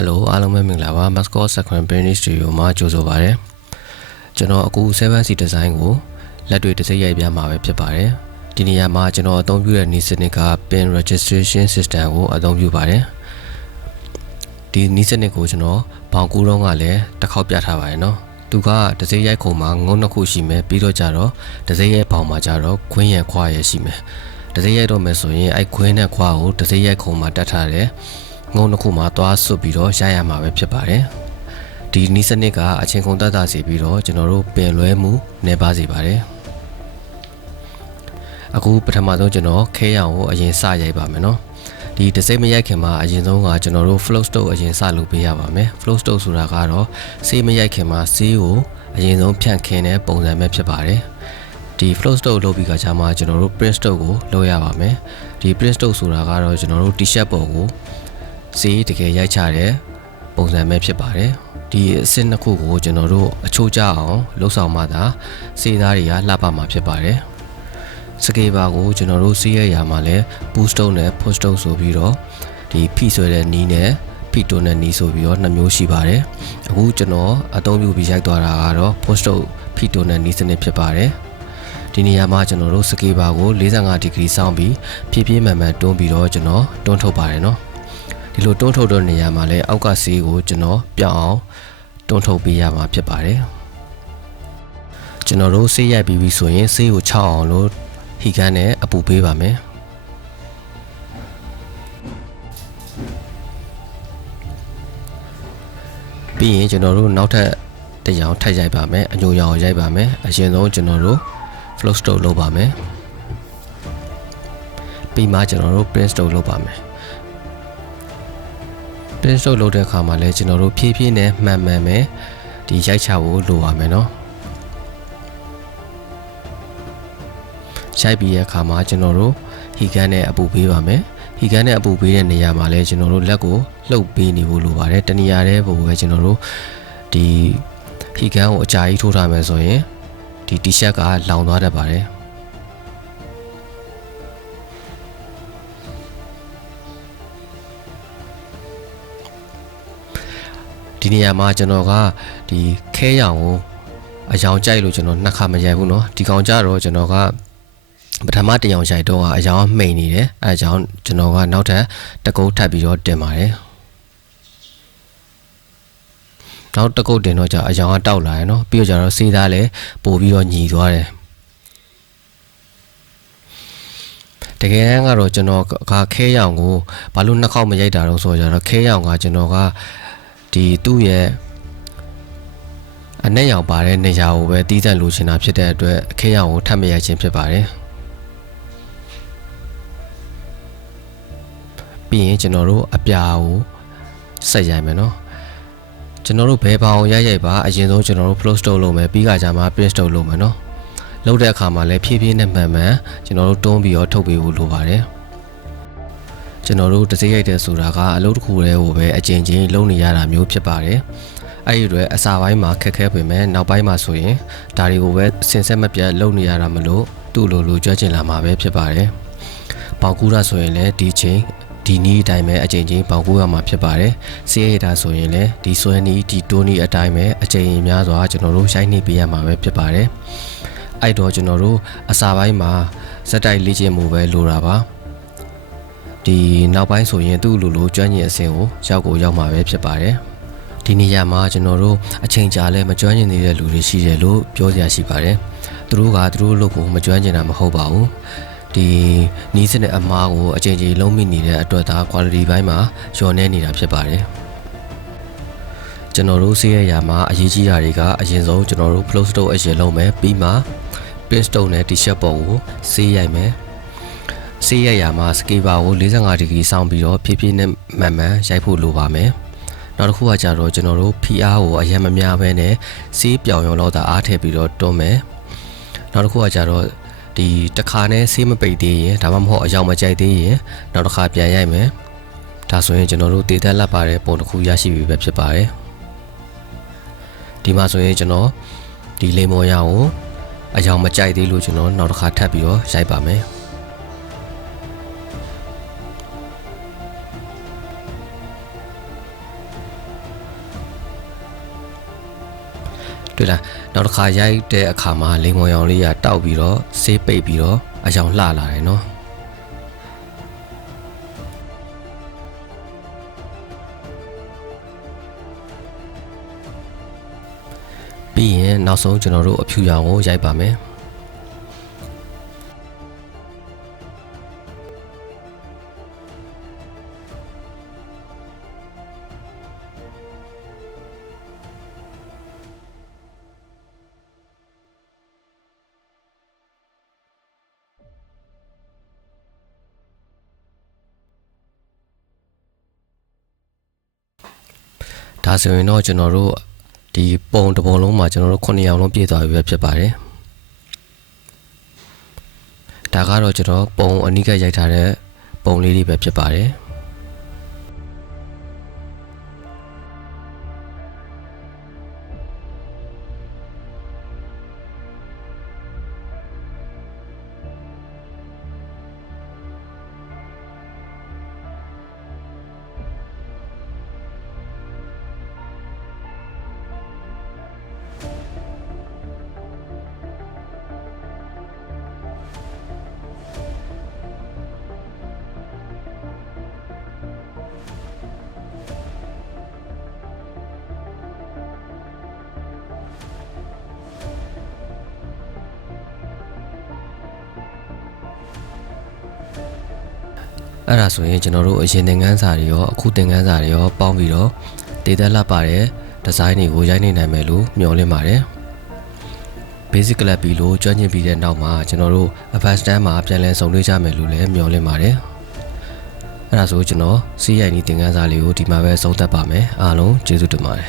Hello အားလုံးပဲမင်္ဂလာပါ Mascot Second Brand Studio မှာကြိုဆိုပါရစေကျွန်တော်အခု 7C Design ကိုလက်တွေ့တစ်စိတ်ရိုက်ပြမှာပဲဖြစ်ပါတယ်ဒီနေရာမှာကျွန်တော်အသုံးပြုတဲ့နည်းစနစ်က Pin Registration System ကိုအသုံးပြုပါတယ်ဒီနည်းစနစ်ကိုကျွန်တော်ဘောင်ကူတော့ကလည်းတစ်ခေါက်ပြထားပါတယ်နော်သူကတစ်စိတ်ရိုက်ခုံမှာငုံနှစ်ခုရှိမယ်ပြီးတော့ကြတော့တစ်စိတ်ရိုက်ဘောင်မှာကြတော့ခွင်းရခွာရရှိမယ်တစ်စိတ်ရိုက်တော့မယ်ဆိုရင်အဲ့ခွင်းနဲ့ခွာကိုတစ်စိတ်ရိုက်ခုံမှာတက်ထားတယ်ငုံတစ်ခုမှာသွားဆွတ်ပြီးတော့ရရမှာပဲဖြစ်ပါတယ်ဒီနည်းစနစ်ကအချိန်ကုန်တတ်တာစီပြီးတော့ကျွန်တော်တို့ပင်လွဲမှုနေပါစေပါတယ်အခုပထမဆုံးကျွန်တော်ခဲရောင်ကိုအရင်စရိုက်ပါမယ်နော်ဒီတစ်စိတ်မရိုက်ခင်မှာအရင်ဆုံးကကျွန်တော်တို့ flow stroke အရင်စလုပ်ပေးရပါမယ် flow stroke ဆိုတာကတော့ဆေးမရိုက်ခင်မှာဆေးကိုအရင်ဆုံးဖြန့်ခင်းတဲ့ပုံစံပဲဖြစ်ပါတယ်ဒီ flow stroke လုပ်ပြီးကကြာမှကျွန်တော်တို့ print stroke ကိုလုပ်ရပါမယ်ဒီ print stroke ဆိုတာကတော့ကျွန်တော်တို့ t-shirt ပေါ်ကိုစေးတကယ်ရိုက်ချတဲ့ပုံစံပဲဖြစ်ပါတယ်ဒီအစစ်နှစ်ခုကိုကျွန်တော်တို့အချိုးကျအောင်လှုပ်ဆောင်မှသာစေးသားတွေကလှပမှာဖြစ်ပါတယ်စကေပါကိုကျွန်တော်တို့စီးရရာမှာလဲ boost stone နဲ့ push stone ဆိုပြီးတော့ဒီဖိဆွဲတဲ့နီးနဲ့ဖိတွန်းတဲ့နီးဆိုပြီးတော့နှစ်မျိုးရှိပါတယ်အခုကျွန်တော်အသုံးပြုပြီးရိုက်သွားတာကတော့ push stone ဖိတွန်းတဲ့နီးစနစ်ဖြစ်ပါတယ်ဒီနေရာမှာကျွန်တော်တို့စကေပါကို45ဒီဂရီစောင်းပြီးဖြည်းဖြည်းမှန်မှန်တွန်းပြီးတော့ကျွန်တော်တွန်းထုတ်ပါတယ်နော်ဒီလိုတွန်းထုတ်တဲ့နေရာမှာလဲအောက်ကဆေးကိုကျွန်တော်ပြောင်းအောင်တွန်းထုတ်ပေးရမှာဖြစ်ပါတယ်ကျွန်တော်တို့ဆေးရိုက်ပြီးပြီဆိုရင်ဆေးကို6အောင်လို့ဟီကန်နဲ့အပူပေးပါမယ်ပြီးရင်ကျွန်တော်တို့နောက်ထပ်တစ်ရောင်ထပ်ရိုက်ပါမယ်အညိုရောင်ရိုက်ပါမယ်အရင်ဆုံးကျွန်တော်တို့ flow stroke လုပ်ပါမယ်ပြီးမှကျွန်တော်တို့ print stroke လုပ်ပါမယ်print stroke လုပ်တဲ့အခါမှာလဲကျွန်တော်တို့ဖြည်းဖြည်းနဲ့မှန်မှန်ပဲဒီရိုက်ချဖို့လိုပါမယ်နော်ရိုက်ပြီးတဲ့အခါမှာကျွန်တော်တို့ဟီကန်နဲ့အပူပေးပါမယ်ဟီကန်နဲ့အပူပေးတဲ့နေရာမှာလဲကျွန်တော်တို့လက်ကိုလှုပ်ပေးနေဖို့လိုပါတယ်တနေရာတည်းပုံပဲကျွန်တော်တို့ဒီဟီကန်ကိုအကြာကြီးထိုးထားမယ်ဆိုရင်ဒီ t-shirt ကလောင်သွားတတ်ပါတယ်ဒီနေရာမှာကျွန်တော်ကဒီခဲရောင်ကိုအယောင်ကြိုက်လို့ကျွန်တော်နှစ်ခါမရိုက်ဘူးเนาะဒီကောင်ကြတော့ကျွန်တော်ကပထမတစ်ယောင်ရိုက်တော့အယောင်မှိန်နေတယ်အဲအကြောင်းကျွန်တော်ကနောက်ထပ်တကုတ်ထပ်ပြီးတော့တင်ပါတယ်နောက်တကုတ်တင်တော့ကြာအယောင်ကတောက်လာတယ်เนาะပြီးတော့ကျတော့စေးသားလည်းပို့ပြီးတော့ညီသွားတယ်တကယ်ကတော့ကျွန်တော်ကခဲရောင်ကိုဘာလို့နှစ်ခေါက်မရိုက်တာတော့ဆိုတော့ခဲရောင်ကကျွန်တော်ကဒီသူ့ရဲ့အနက်ရောင်ပါတဲ့နေရာကိုပဲတီးသန့်လိုချင်တာဖြစ်တဲ့အတွက်အခဲရောင်ကိုထပ်မရိုက်ခြင်းဖြစ်ပါတယ်ပြီးရင်ကျွန်တော်တို့အပြာကိုဆက်ရိုက်မယ်နော်ကျွန်တော်တို့ဘယ်ဘောင်ရိုက်ပါအရင်ဆုံးကျွန်တော်တို့ flow stroke လုပ်မယ်ပြီးကကြမှာ print stroke လုပ်မယ်နော်လုပ်တဲ့အခါမှာလည်းဖြည်းဖြည်းနဲ့မှန်မှန်ကျွန်တော်တို့တွန်းပြီးတော့ထုတ်ပေးဖို့လိုပါတယ်ကျွန်တော်တို့တစ်စိတ်ရိုက်တဲ့ဆိုတာကအလုပ်တစ်ခုတည်းကိုပဲအကျဉ်းချင်းလုပ်နေရတာမျိုးဖြစ်ပါတယ်အဲ့ဒီအတွက်အစာပိုင်းမှာခက်ခဲပေမဲ့နောက်ပိုင်းမှာဆိုရင်ဒါတွေကိုပဲစင်ဆက်မပြတ်လုပ်နေရတာမလို့သူ့လိုကြွချင်လာမှာပဲဖြစ်ပါတယ်ပေါင်ကူးတာဆိုရင်လည်းဒီချိန်ဒီနီးအတိုင်းပဲအကျဉ်းချင်းပေါင်ကူးရမှာဖြစ်ပါတယ်ဆေးရတာဆိုရင်လည်းဒီဆွဲနီးဒီတိုးနီးအတိုင်းပဲအကျဉ်းများစွာကျွန်တော်တို့ရိုက်နှိပ်ပေးရမှာပဲဖြစ်ပါတယ်အဲ့တော့ကျွန်တော်တို့အစာပိုင်းမှာစက်တိုက်လေ့ကျင့်မှုပဲလိုတာပါဒီနောက်ပိုင်းဆိုရင်သူ့လိုကျွမ်းကျင်အဆင့်ကိုရောက်မှာပဲဖြစ်ပါတယ်ဒီနေရာမှာကျွန်တော်တို့အချိန်ကြာလဲမကျွမ်းကျင်သေးတဲ့လူတွေရှိတယ်လို့ပြောကြရှိပါတယ်သူတို့ကသူတို့လုပ်ကိုမကျွမ်းကျင်တာမဟုတ်ပါဘူးဒီနီးစနစ်အမားကိုအချိန်ကြီးလုံးမိနေတဲ့အတွက်ဒါ quality ဘိုင်းမှာလျော့နေနေတာဖြစ်ပါတယ်ကျွန်တော်တို့ဆေးရရာမှာအရေးကြီးတာတွေကအရင်ဆုံးကျွန်တော်တို့ flow stroke အရင်လုပ်မယ်ပြီးမှ print stroke နဲ့ t-shirt ပေါ်ကိုဆေးရိုက်မယ်ဆေးရရာမှာစကေပါကို45ဒီဂရီစောင်းပြီးတော့ဖြည်းဖြည်းနဲ့မှန်မှန်ရိုက်ဖို့လိုပါမယ်နောက်တစ်ခုကကြတော့ကျွန်တော်တို့ဖိအားကိုအရင်မများဘဲနဲ့ဆေးပြောင်ရုံလောက်သာအားထည့်ပြီးတော့တွန်းမယ်နောက်တစ်ခုကကြတော့ဒီတစ်ခါနဲ့ဆေးမပိတ်သေးရင်ဒါမှမဟုတ်အယောင်မကြိုက်သေးရင်နောက်တစ်ခါပြန်ရိုက်မယ်ဒါဆိုရင်ကျွန်တော်တို့တည်သက်လက်ပါတဲ့ပုံတစ်ခုရရှိပြီပဲဖြစ်ပါတယ်ဒီမှာဆိုရင်ကျွန်တော်ဒီလေမော်ရအောင်အယောင်မကြိုက်သေးလို့ကျွန်တော်နောက်တစ်ခါထပ်ပြီးတော့ရိုက်ပါမယ် တွေ့လားနောက်တစ်ခါရိုက်တဲ့အခါမှာလိမ်မော်ရောင်လေးကတောက်ပြီးတော့ဆေးပိတ်ပြီးတော့အယောင်လှလာတယ်နော်ပြီးရင်နောက်ဆုံးကျွန်တော်တို့အဖြူရောင်ကိုရိုက်ပါမယ်ဒါဆိုရင်တော့ကျွန်တော်တို့ဒီပုံတစ်ပုံလုံးမှာကျွန်တော်တို့9ရောင်လုံးပြည့်သွားပြီပဲဖြစ်ပါတယ်ဒါကတော့ကျွန်တော်ပုံအနိကရိုက်ထားတဲ့ပုံလေးတွေပဲဖြစ်ပါတယ်အဲ့ဒါဆိုရင်ကျွန်တော်တို့အရင်သင်ခန်းစာတွေရောအခုသင်ခန်းစာတွေရောပေါင်းပြီးတော့ဒေတာလှပတဲ့ဒီဇိုင်းတွေကိုရိုက်နေနိုင်မယ်လို့မျှော်လင့်ပါတယ် basic ကလပ်ပြီးလို့ကျွမ်းကျင်ပြီးတဲ့နောက်မှာကျွန်တော်တို့ advanced တန်းမှာပြန်လည်ဆုံတွေ့ကြမယ်လို့လည်းမျှော်လင့်ပါတယ်အဲ့ဒါဆိုကျွန်တော် CI သင်ခန်းစာလေးကိုဒီမှာပဲဆုံးသက်ပါမယ်အားလုံးကျေးဇူးတင်ပါတယ်